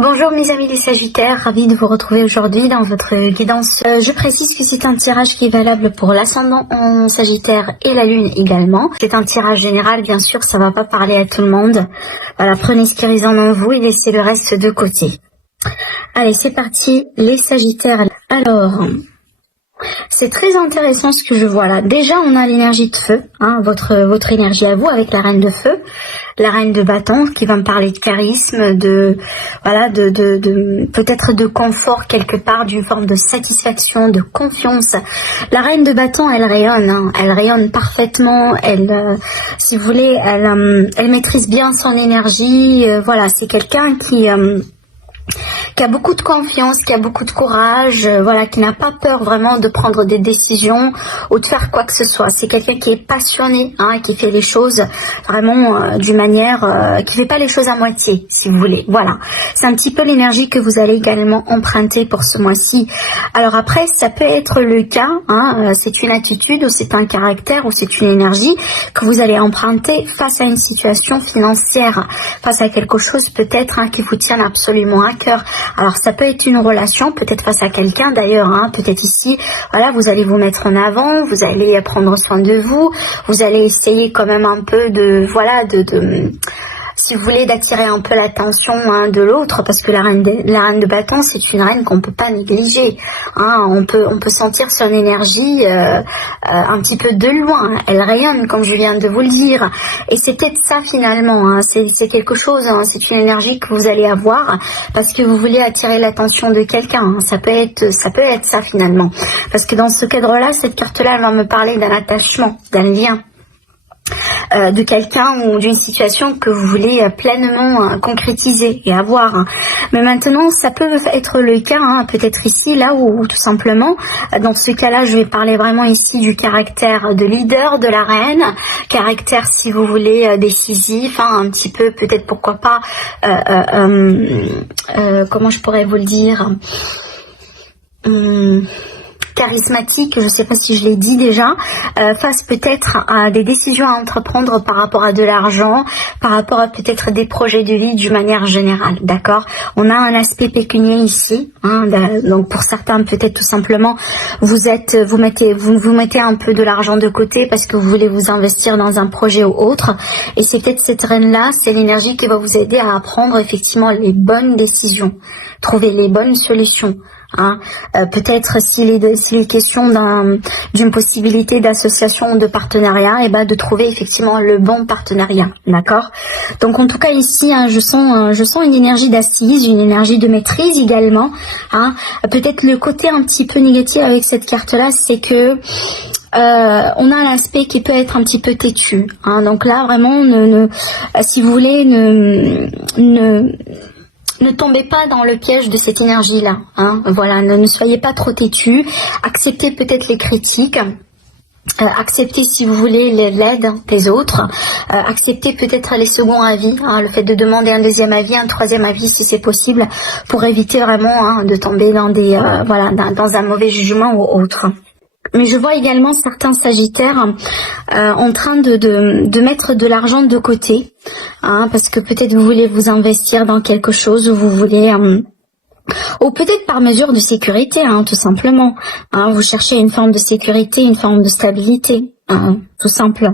Bonjour mes amis les Sagittaires, ravi de vous retrouver aujourd'hui dans votre guidance. Je précise que c'est un tirage qui est valable pour l'ascendant en Sagittaire et la Lune également. C'est un tirage général, bien sûr, ça va pas parler à tout le monde. Voilà, prenez ce qui résonne en vous et laissez le reste de côté. Allez, c'est parti, les Sagittaires. Alors, c'est très intéressant ce que je vois là. Déjà, on a l'énergie de feu, hein, votre énergie à vous avec la reine de feu, la reine de bâton qui va me parler de charisme, de peut-être de confort quelque part, d'une forme de satisfaction, de confiance. La reine de bâton, elle rayonne, hein, elle rayonne parfaitement. Elle, si vous voulez, elle maîtrise bien son énergie. Voilà, c'est quelqu'un qui a beaucoup de confiance, qui a beaucoup de courage, voilà, qui n'a pas peur vraiment de prendre des décisions ou de faire quoi que ce soit. C'est quelqu'un qui est passionné, hein, qui fait les choses vraiment d'une manière, qui fait pas les choses à moitié, si vous voulez. Voilà, c'est un petit peu l'énergie que vous allez également emprunter pour ce mois-ci. Alors après, ça peut être le cas, hein, c'est une attitude ou c'est un caractère ou c'est une énergie que vous allez emprunter face à une situation financière, face à quelque chose peut-être, hein, qui vous tient absolument à cœur. Alors ça peut être une relation, peut-être face à quelqu'un d'ailleurs, hein, peut-être ici, voilà, vous allez vous mettre en avant, vous allez prendre soin de vous, vous allez essayer quand même un peu de, voilà, si vous voulez, d'attirer un peu l'attention, hein, de l'autre, parce que la reine de bâton, c'est une reine qu'on peut pas négliger, hein, on peut sentir son énergie un petit peu de loin, elle rayonne comme je viens de vous le dire, et c'est peut-être ça finalement, hein, c'est quelque chose, hein, c'est une énergie que vous allez avoir parce que vous voulez attirer l'attention de quelqu'un, hein, ça peut être ça finalement, parce que dans ce cadre-là, cette carte-là, elle va me parler d'un attachement, d'un lien, de quelqu'un ou d'une situation que vous voulez pleinement concrétiser et avoir. Mais maintenant, ça peut être le cas, hein, peut-être ici, là où tout simplement, dans ce cas-là, je vais parler vraiment ici du caractère de leader de la reine, caractère, si vous voulez, décisif, hein, un petit peu, peut-être, pourquoi pas, comment je pourrais vous le dire, charismatique, je ne sais pas si je l'ai dit déjà, face peut-être à des décisions à entreprendre par rapport à de l'argent, par rapport à peut-être des projets de vie d'une manière générale, d'accord? On a un aspect pécunier ici, hein, donc pour certains peut-être tout simplement vous mettez un peu de l'argent de côté parce que vous voulez vous investir dans un projet ou autre, et c'est peut-être cette reine-là, c'est l'énergie qui va vous aider à prendre effectivement les bonnes décisions, trouver les bonnes solutions. Hein, peut-être s'il est question d'une possibilité d'association ou de partenariat, et ben de trouver effectivement le bon partenariat, d'accord? Donc en tout cas ici, hein, je sens une énergie d'assise, une énergie de maîtrise également, hein. Peut-être le côté un petit peu négatif avec cette carte là, c'est que on a un aspect qui peut être un petit peu têtu, hein. Donc là vraiment, si vous voulez, ne tombez pas dans le piège de cette énergie-là, hein. Voilà, ne soyez pas trop têtu, acceptez peut-être les critiques, acceptez si vous voulez l'aide des autres, acceptez peut-être les seconds avis, hein, le fait de demander un deuxième avis, un troisième avis si c'est possible, pour éviter vraiment, hein, de tomber dans des voilà, dans un mauvais jugement ou autre. Mais je vois également certains Sagittaires en train de mettre de l'argent de côté, hein, parce que peut-être vous voulez vous investir dans quelque chose, ou vous voulez, ou peut-être par mesure de sécurité, hein, tout simplement. Hein, vous cherchez une forme de sécurité, une forme de stabilité, hein, tout simple.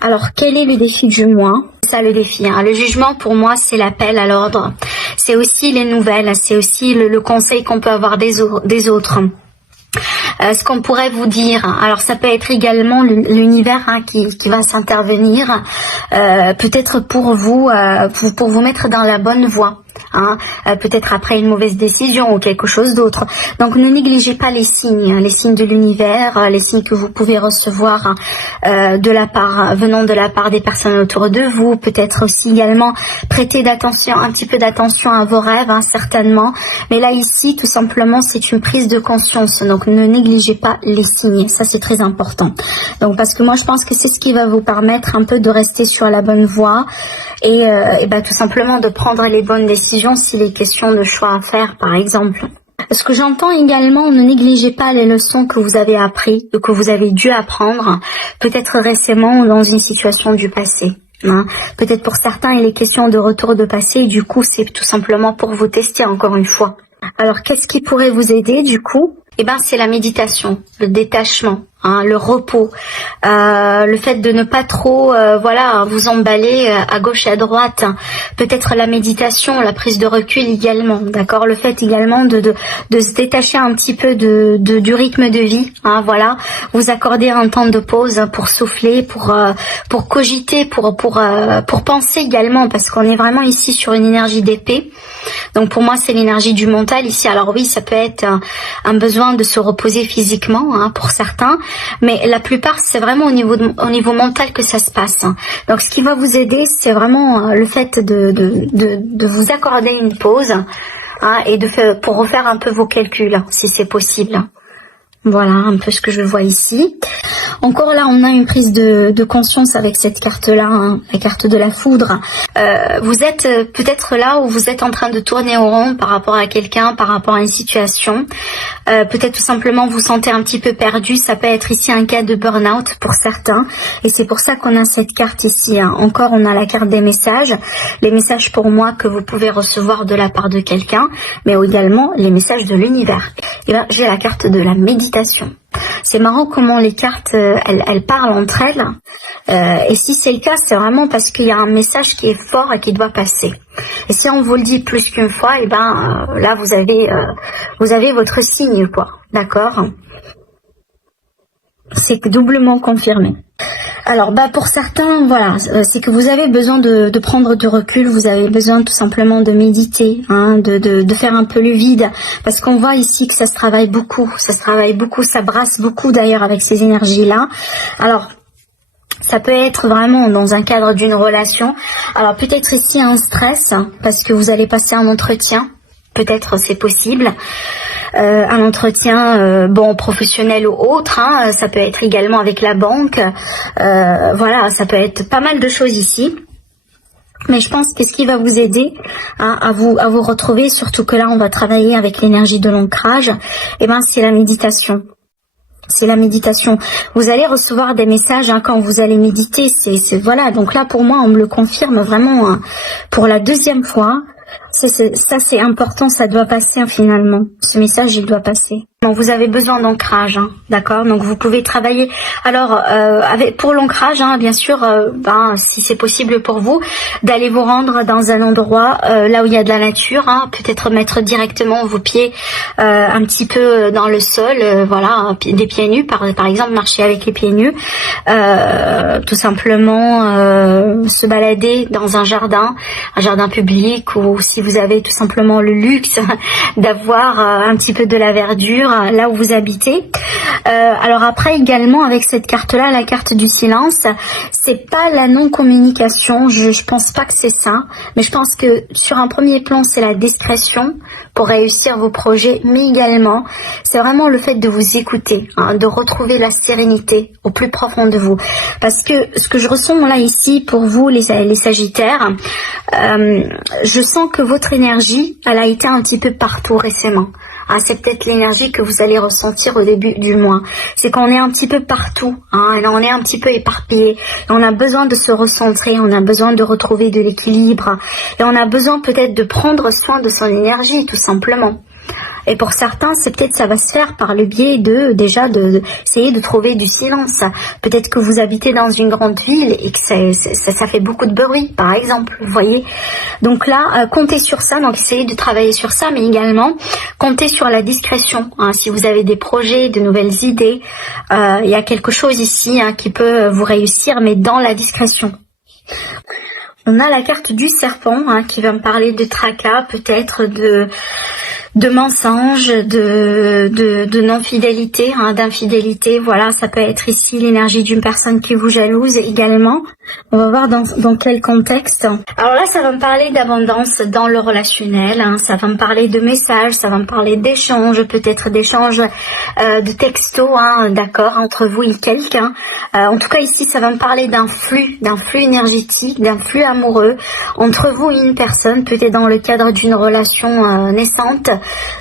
Alors, quel est le défi du mois? C'est ça le défi, hein. Le jugement pour moi, c'est l'appel à l'ordre. C'est aussi les nouvelles, c'est aussi le conseil qu'on peut avoir des autres. Ce qu'on pourrait vous dire, alors ça peut être également l'univers, hein, qui va s'intervenir, peut-être pour vous mettre dans la bonne voie, hein, peut-être après une mauvaise décision ou quelque chose d'autre. Donc ne négligez pas les signes de l'univers, les signes que vous pouvez recevoir, venant de la part des personnes autour de vous. Peut-être aussi également prêter un petit peu d'attention à vos rêves, hein, certainement. Mais là ici, tout simplement, c'est une prise de conscience. Donc ne négligez pas les signes, ça c'est très important. Donc parce que moi je pense que c'est ce qui va vous permettre un peu de rester sur la bonne voie et tout simplement de prendre les bonnes décisions s'il est question de choix à faire, par exemple. Ce que j'entends également, ne négligez pas les leçons que vous avez apprises, que vous avez dû apprendre, peut-être récemment ou dans une situation du passé. Hein. Peut-être pour certains, il est question de retour de passé, et du coup, c'est tout simplement pour vous tester encore une fois. Alors, qu'est-ce qui pourrait vous aider, du coup? Eh ben, c'est la méditation, le détachement, hein, le repos, le fait de ne pas trop, voilà, vous emballer à gauche et à droite. Peut-être la méditation, la prise de recul également, d'accord. Le fait également de se détacher un petit peu du rythme de vie, hein, voilà. Vous accorder un temps de pause pour souffler, pour cogiter, pour penser également, parce qu'on est vraiment ici sur une énergie d'épée. Donc pour moi, c'est l'énergie du mental ici. Alors oui, ça peut être un besoin de se reposer physiquement, hein, pour certains, mais la plupart, c'est vraiment au niveau mental que ça se passe. Hein. Donc ce qui va vous aider, c'est vraiment le fait de vous accorder une pause, hein, et pour refaire un peu vos calculs, si c'est possible. Voilà un peu ce que je vois ici. Encore là, on a une prise de conscience avec cette carte-là, hein, la carte de la foudre. Vous êtes peut-être là où vous êtes en train de tourner au rond par rapport à quelqu'un, par rapport à une situation. Peut-être tout simplement vous sentez un petit peu perdu. Ça peut être ici un cas de burn-out pour certains. Et c'est pour ça qu'on a cette carte ici. Hein. Encore, on a la carte des messages. Les messages pour moi que vous pouvez recevoir de la part de quelqu'un, mais également les messages de l'univers. Et là, j'ai la carte de la méditation. C'est marrant comment les cartes, elles parlent entre elles. Et si c'est le cas, c'est vraiment parce qu'il y a un message qui est fort et qui doit passer. Et si on vous le dit plus qu'une fois, et ben là vous avez votre signe, quoi. D'accord? C'est doublement confirmé. Alors pour certains, voilà, c'est que vous avez besoin de prendre du recul, vous avez besoin tout simplement de méditer, hein, de faire un peu le vide, parce qu'on voit ici que ça se travaille beaucoup, ça brasse beaucoup d'ailleurs avec ces énergies-là. Alors, ça peut être vraiment dans un cadre d'une relation. Alors peut-être ici un stress, parce que vous allez passer un entretien, peut-être c'est possible. Un entretien professionnel ou autre, hein, ça peut être également avec la banque, voilà, ça peut être pas mal de choses ici. Mais je pense que ce qui va vous aider, hein, à vous retrouver, surtout que là on va travailler avec l'énergie de l'ancrage, et ben c'est la méditation. C'est la méditation. Vous allez recevoir des messages, hein, quand vous allez méditer. C'est voilà. Donc là, pour moi, on me le confirme vraiment, hein, pour la deuxième fois. Ça, c'est important. Ça doit passer, hein, finalement. Ce message, il doit passer. Donc, vous avez besoin d'ancrage, hein, d'accord. Donc, vous pouvez travailler. Alors, pour l'ancrage, hein, bien sûr, si c'est possible pour vous, d'aller vous rendre dans un endroit là où il y a de la nature, hein, peut-être mettre directement vos pieds un petit peu dans le sol, voilà, des pieds nus, par exemple, marcher avec les pieds nus, tout simplement se balader dans un jardin public, ou si vous avez tout simplement le luxe d'avoir un petit peu de la verdure là où vous habitez. Alors après également avec cette carte-là, la carte du silence, c'est pas la non-communication, je pense pas que c'est ça, mais je pense que sur un premier plan c'est la discrétion pour réussir vos projets, mais également c'est vraiment le fait de vous écouter, hein, de retrouver la sérénité au plus profond de vous, parce que ce que je ressens là ici pour vous les Sagittaires, je sens que votre énergie elle a été un petit peu partout récemment. Ah, c'est peut-être l'énergie que vous allez ressentir au début du mois. C'est qu'on est un petit peu partout, hein, on est un petit peu éparpillé. On a besoin de se recentrer, on a besoin de retrouver de l'équilibre. Et on a besoin peut-être de prendre soin de son énergie, tout simplement. Et pour certains, c'est peut-être ça va se faire par le biais essayer de trouver du silence. Peut-être que vous habitez dans une grande ville et que ça fait beaucoup de bruit, par exemple, vous voyez. Donc là, comptez sur ça, donc essayez de travailler sur ça, mais également comptez sur la discrétion. Hein, si vous avez des projets, de nouvelles idées, il y a quelque chose ici, hein, qui peut vous réussir, mais dans la discrétion. On a la carte du serpent, hein, qui va me parler de tracas, peut-être de mensonges, de non-fidélité, hein, d'infidélité. Voilà, ça peut être ici l'énergie d'une personne qui vous jalouse également. On va voir dans quel contexte. Alors là, ça va me parler d'abondance dans le relationnel, hein, ça va me parler de messages, ça va me parler d'échanges, peut-être d'échanges de textos, hein, d'accord, entre vous et quelqu'un. En tout cas, ici, ça va me parler d'un flux énergétique, d'un flux amoureux entre vous et une personne, peut-être dans le cadre d'une relation naissante,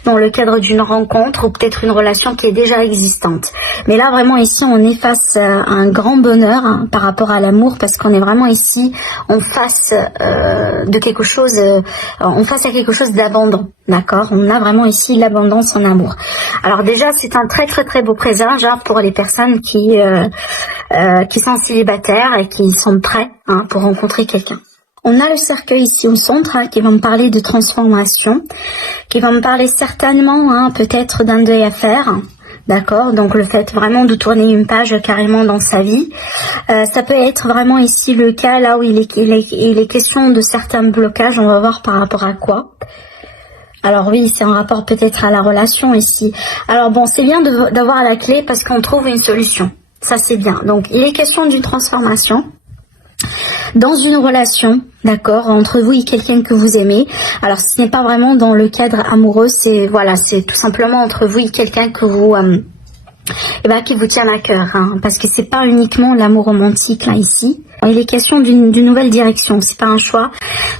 dans le cadre d'une rencontre, ou peut-être une relation qui est déjà existante. Mais là, vraiment, ici, on est face à un grand bonheur, hein, par rapport à l'amour, parce parce qu'on est vraiment ici en face de quelque chose, en face à quelque chose d'abondant, d'accord? On a vraiment ici l'abondance en amour. Alors déjà, c'est un très très très beau présage hein, pour les personnes qui sont célibataires et qui sont prêts hein, pour rencontrer quelqu'un. On a le cercueil ici au centre hein, qui va me parler de transformation, qui va me parler certainement hein, peut-être d'un deuil à faire. D'accord, donc le fait vraiment de tourner une page carrément dans sa vie. Ça peut être vraiment ici le cas là où il est question de certains blocages, on va voir par rapport à quoi. Alors oui, c'est en rapport peut-être à la relation ici. Alors bon, c'est bien d'avoir la clé parce qu'on trouve une solution. Ça c'est bien. Donc il est question d'une transformation dans une relation, d'accord, entre vous et quelqu'un que vous aimez. Alors ce n'est pas vraiment dans le cadre amoureux, c'est voilà, c'est tout simplement entre vous et quelqu'un que vous qui vous tient à cœur, hein, parce que c'est pas uniquement l'amour romantique là ici. Il est question d'une nouvelle direction, c'est pas un choix,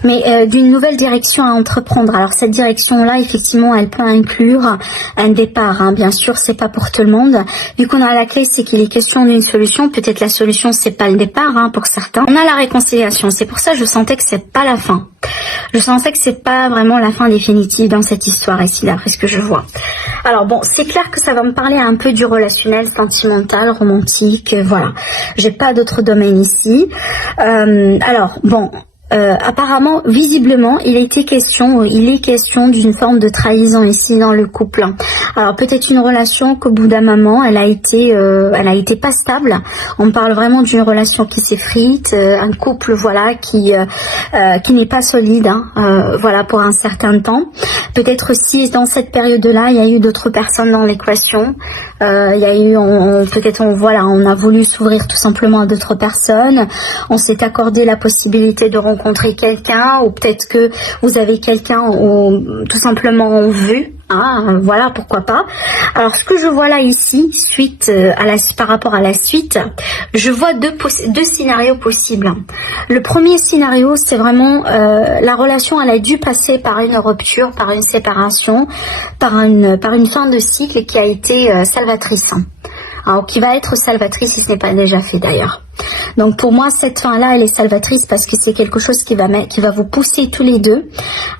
mais d'une nouvelle direction à entreprendre. Alors cette direction-là, effectivement, elle peut inclure un départ. Hein. Bien sûr, c'est pas pour tout le monde. Vu qu'on a la clé, c'est qu'il est question d'une solution. Peut-être la solution, c'est pas le départ hein, pour certains. On a la réconciliation. C'est pour ça que je sentais que c'est pas la fin. Je sentais que c'est pas vraiment la fin définitive dans cette histoire ici, d'après ce que je vois. Alors bon, c'est clair que ça va me parler un peu du relationnel, sentimental, romantique, voilà. J'ai pas d'autres domaines ici. Alors bon, apparemment, visiblement, il est question d'une forme de trahison ici dans le couple. Alors peut-être une relation qu'au bout d'un moment, elle a été pas stable. On parle vraiment d'une relation qui s'effrite, un couple voilà qui n'est pas solide, hein, voilà pour un certain temps. Peut-être aussi dans cette période-là, il y a eu d'autres personnes dans l'équation. Il y a eu, peut-être on a voulu s'ouvrir tout simplement à d'autres personnes. On s'est accordé la possibilité de rencontrer quelqu'un, ou peut-être que vous avez quelqu'un tout simplement en vue. Ah, voilà, pourquoi pas. Alors, ce que je vois là ici, par rapport à la suite, je vois deux scénarios possibles. Le premier scénario, c'est vraiment la relation, elle a dû passer par une rupture, par une séparation, par une fin de cycle qui a été salvatrice. Alors, qui va être salvatrice si ce n'est pas déjà fait d'ailleurs. Donc pour moi, cette fin-là, elle est salvatrice parce que c'est quelque chose qui va vous pousser tous les deux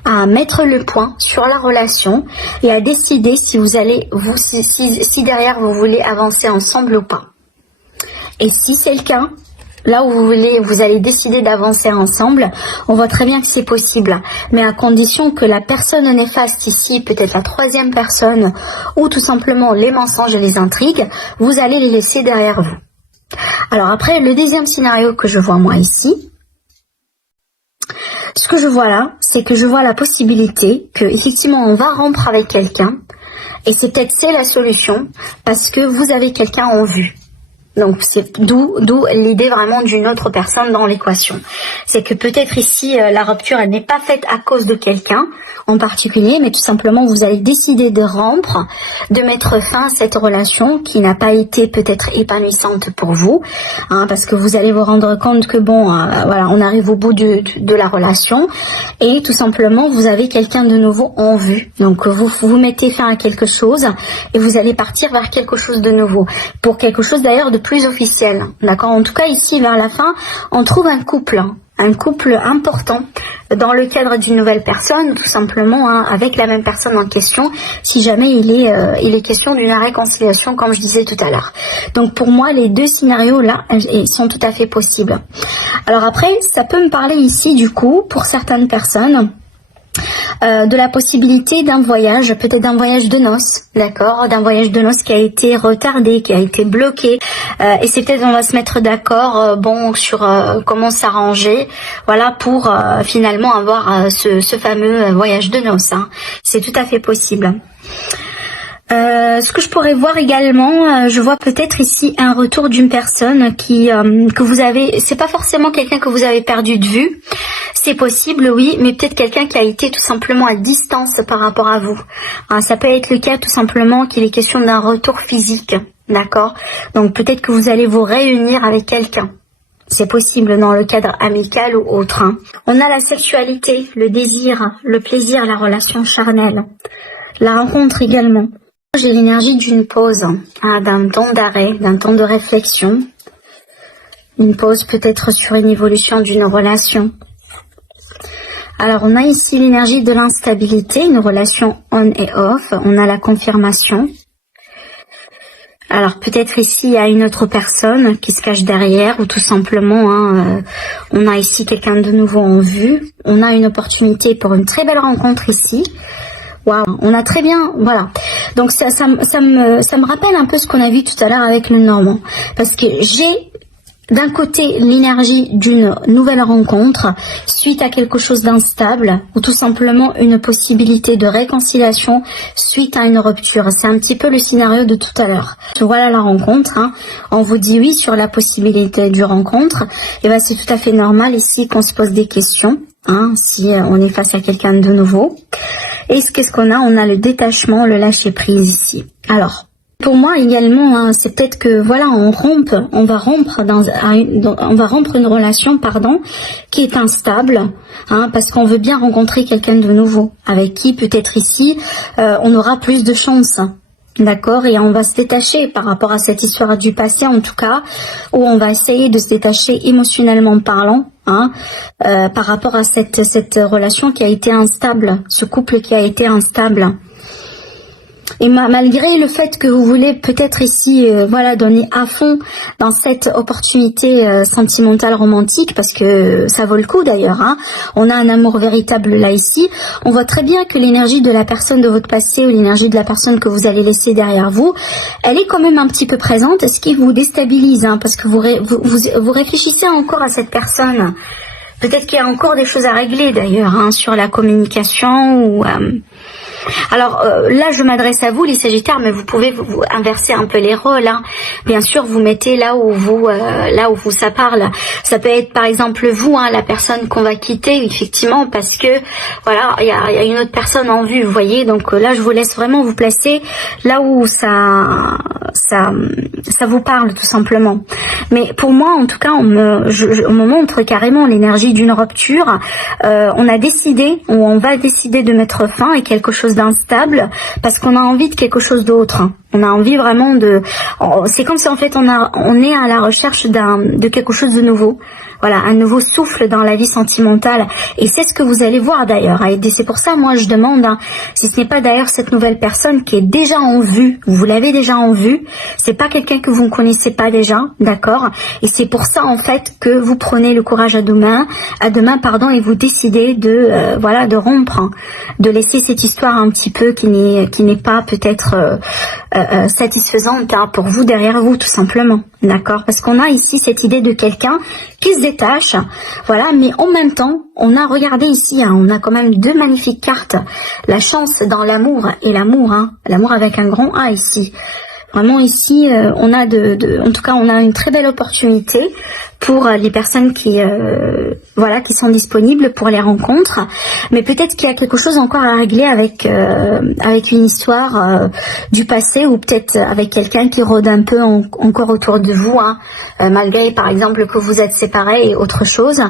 à mettre le point sur la relation et à décider si si derrière vous voulez avancer ensemble ou pas. Et si c'est le cas, là où vous allez décider d'avancer ensemble, on voit très bien que c'est possible, mais à condition que la personne néfaste ici, peut-être la troisième personne, ou tout simplement les mensonges et les intrigues, vous allez les laisser derrière vous. Alors après, le deuxième scénario que je vois moi ici, ce que je vois là, c'est que je vois la possibilité que effectivement on va rompre avec quelqu'un, et c'est peut-être la solution, parce que vous avez quelqu'un en vue. Donc c'est d'où l'idée vraiment d'une autre personne dans l'équation. C'est que peut-être ici la rupture elle n'est pas faite à cause de quelqu'un en particulier, mais tout simplement vous allez décider de rompre, de mettre fin à cette relation qui n'a pas été peut-être épanouissante pour vous, hein, parce que vous allez vous rendre compte que bon, voilà, on arrive au bout de la relation et tout simplement vous avez quelqu'un de nouveau en vue. Donc vous mettez fin à quelque chose et vous allez partir vers quelque chose de nouveau, pour quelque chose d'ailleurs de plus officiel, d'accord. En tout cas ici vers la fin, on trouve un couple important dans le cadre d'une nouvelle personne, tout simplement hein, avec la même personne en question, si jamais il est question d'une réconciliation, comme je disais tout à l'heure. Donc pour moi, les deux scénarios là sont tout à fait possibles. Alors après, ça peut me parler ici du coup, pour certaines personnes, de la possibilité d'un voyage, peut-être d'un voyage de noces, d'accord, d'un voyage de noces qui a été retardé, qui a été bloqué, et c'est peut-être on va se mettre d'accord, sur comment s'arranger, voilà, pour finalement avoir ce fameux voyage de noces. Hein. C'est tout à fait possible. Ce que je pourrais voir également, je vois peut-être ici un retour d'une personne que vous avez, c'est pas forcément quelqu'un que vous avez perdu de vue, c'est possible oui, mais peut-être quelqu'un qui a été tout simplement à distance par rapport à vous. Ça peut être le cas tout simplement qu'il est question d'un retour physique, d'accord. Donc peut-être que vous allez vous réunir avec quelqu'un. C'est possible dans le cadre amical ou autre. Hein. On a la sexualité, le désir, le plaisir, la relation charnelle, la rencontre également. J'ai l'énergie d'une pause, d'un temps d'arrêt, d'un temps de réflexion. Une pause peut-être sur une évolution d'une relation. Alors, on a ici l'énergie de l'instabilité, une relation on et off. On a la confirmation. Alors, peut-être ici, il y a une autre personne qui se cache derrière, ou tout simplement, on a ici quelqu'un de nouveau en vue. On a une opportunité pour une très belle rencontre ici. Waouh, on a très bien, voilà. Donc, ça me rappelle un peu ce qu'on a vu tout à l'heure avec le Normand. Parce que j'ai... d'un côté, l'énergie d'une nouvelle rencontre suite à quelque chose d'instable ou tout simplement une possibilité de réconciliation suite à une rupture. C'est un petit peu le scénario de tout à l'heure. Voilà la rencontre. On vous dit oui sur la possibilité du rencontre. Et ben c'est tout à fait normal ici qu'on se pose des questions. Si on est face à quelqu'un de nouveau. Et qu'est-ce qu'on a? On a le détachement, le lâcher prise ici. Alors. Pour moi également, c'est peut-être que voilà, on va rompre une relation, qui est instable, parce qu'on veut bien rencontrer quelqu'un de nouveau, avec qui peut-être ici on aura plus de chance. D'accord, et on va se détacher par rapport à cette histoire du passé, en tout cas, où on va essayer de se détacher émotionnellement parlant, par rapport à cette relation qui a été instable, ce couple qui a été instable. Et malgré le fait que vous voulez peut-être ici, donner à fond dans cette opportunité sentimentale romantique, parce que ça vaut le coup d'ailleurs, on a un amour véritable là ici, on voit très bien que l'énergie de la personne de votre passé ou l'énergie de la personne que vous allez laisser derrière vous, elle est quand même un petit peu présente, ce qui vous déstabilise, parce que vous réfléchissez encore à cette personne. Peut-être qu'il y a encore des choses à régler d'ailleurs, sur la communication ou... Alors là, je m'adresse à vous, les Sagittaires, mais vous pouvez vous inverser un peu les rôles. Bien sûr, vous mettez là où vous ça parle. Ça peut être par exemple vous, la personne qu'on va quitter, effectivement, parce que voilà, il y a une autre personne en vue, vous voyez. Donc là, je vous laisse vraiment vous placer là où ça vous parle tout simplement. Mais pour moi, en tout cas, on me montre carrément l'énergie d'une rupture. On a décidé, ou on va décider de mettre fin à quelque chose d'instable parce qu'on a envie de quelque chose d'autre. On a envie vraiment de... C'est comme si en fait on est à la recherche de quelque chose de nouveau. Voilà, un nouveau souffle dans la vie sentimentale. Et c'est ce que vous allez voir d'ailleurs. Et c'est pour ça, moi, je demande, si ce n'est pas d'ailleurs cette nouvelle personne qui est déjà en vue, vous l'avez déjà en vue, c'est pas quelqu'un que vous ne connaissez pas déjà, d'accord? Et c'est pour ça, en fait, que vous prenez le courage à demain, et vous décidez de rompre, de laisser cette histoire un petit peu qui n'est pas peut-être satisfaisante pour vous, derrière vous, tout simplement. D'accord, parce qu'on a ici cette idée de quelqu'un qui se détache, voilà, mais en même temps, on a, regardé ici, on a quand même deux magnifiques cartes, la chance dans l'amour et l'amour, l'amour avec un grand A ici. Vraiment ici, on a en tout cas, on a une très belle opportunité pour les personnes qui sont disponibles pour les rencontres. Mais peut-être qu'il y a quelque chose encore à régler avec une histoire du passé, ou peut-être avec quelqu'un qui rôde un peu encore autour de vous, malgré par exemple que vous êtes séparés et autre chose.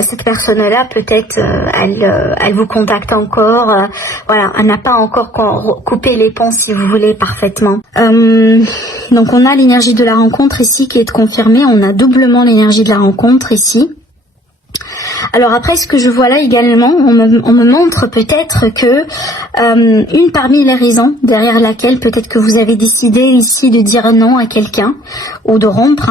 Cette personne-là, peut-être, elle vous contacte encore. Voilà, elle n'a pas encore coupé les ponts, si vous voulez, parfaitement. Donc on a l'énergie de la rencontre ici qui est confirmée. On a doublement l'énergie de la rencontre ici. Alors après, ce que je vois là également, on me montre peut-être que une parmi les raisons derrière laquelle peut-être que vous avez décidé ici de dire non à quelqu'un ou de rompre,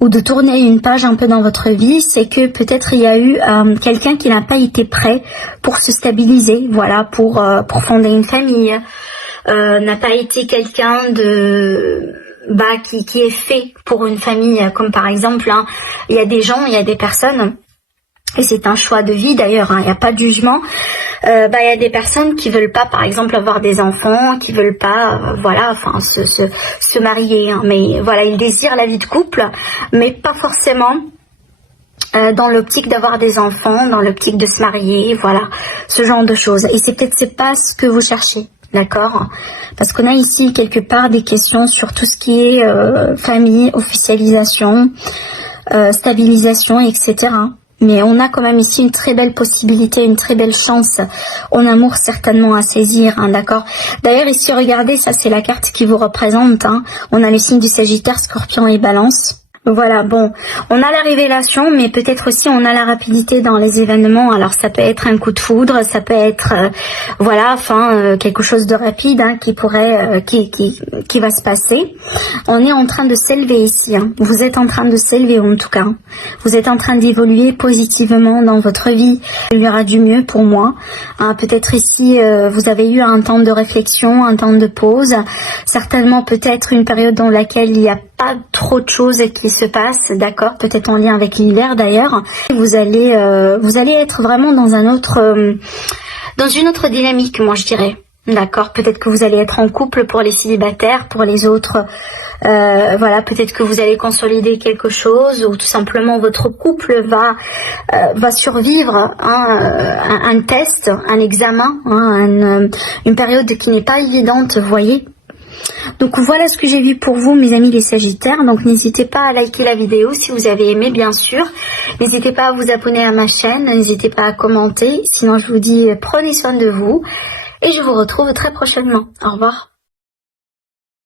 ou de tourner une page un peu dans votre vie, c'est que peut-être il y a eu quelqu'un qui n'a pas été prêt pour se stabiliser, voilà, pour fonder une famille, n'a pas été quelqu'un qui est fait pour une famille, comme par exemple, il y a des gens, il y a des personnes, et c'est un choix de vie d'ailleurs, il n'y a pas de jugement, il y a des personnes qui veulent pas, par exemple, avoir des enfants, qui veulent pas, se marier, mais voilà, ils désirent la vie de couple, mais pas forcément dans l'optique d'avoir des enfants, dans l'optique de se marier, voilà, ce genre de choses. Et c'est pas ce que vous cherchez. D'accord, parce qu'on a ici quelque part des questions sur tout ce qui est famille, officialisation, stabilisation, etc. Mais on a quand même ici une très belle possibilité, une très belle chance en amour certainement à saisir, d'accord. D'ailleurs ici, regardez, ça c'est la carte qui vous représente. On a les signes du Sagittaire, Scorpion et Balance. Voilà, bon, on a la révélation, mais peut-être aussi on a la rapidité dans les événements. Alors ça peut être un coup de foudre, ça peut être, voilà, enfin quelque chose de rapide hein, qui pourrait, qui va se passer. On est en train de s'élever ici. Hein. Vous êtes en train de s'élever en tout cas. Vous êtes en train d'évoluer positivement dans votre vie. Il y aura du mieux pour moi. Hein, peut-être ici vous avez eu un temps de réflexion, un temps de pause. Certainement peut-être une période dans laquelle il n'y a pas trop de choses qui se passent, d'accord, peut-être en lien avec l'hiver d'ailleurs. Vous allez être vraiment dans un autre, dans une autre dynamique, moi je dirais. D'accord, peut-être que vous allez être en couple pour les célibataires, pour les autres, voilà, peut-être que vous allez consolider quelque chose ou tout simplement votre couple va survivre hein, un test, un examen, hein, une période qui n'est pas évidente, vous voyez. Donc voilà ce que j'ai vu pour vous mes amis les Sagittaires, donc n'hésitez pas à liker la vidéo si vous avez aimé bien sûr, n'hésitez pas à vous abonner à ma chaîne, n'hésitez pas à commenter, sinon je vous dis prenez soin de vous et je vous retrouve très prochainement, au revoir.